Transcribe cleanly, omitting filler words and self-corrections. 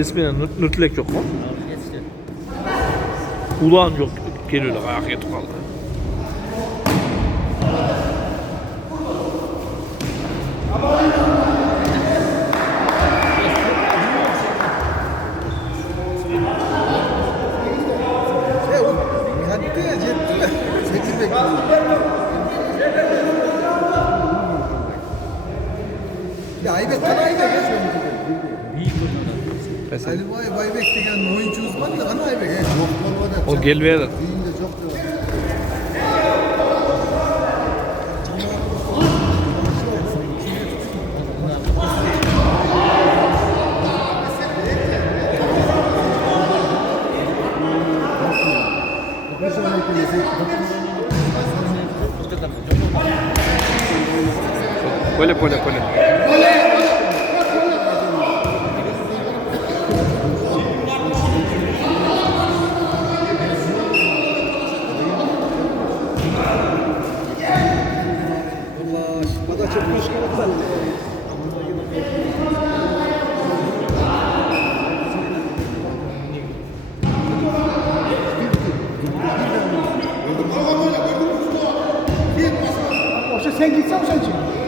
İsmine nürtlek yok mu? Yetişti. Ulan yok. Geliyorlar ayak yedik kaldı. Ya Aybek kan Aybek ya. Mesela. Ali Aybek degen oyuncu uzmanı da kan Aybek. O gelmeye de. Pole. Bana çok hoş geldin. Sen gitsen sen çık.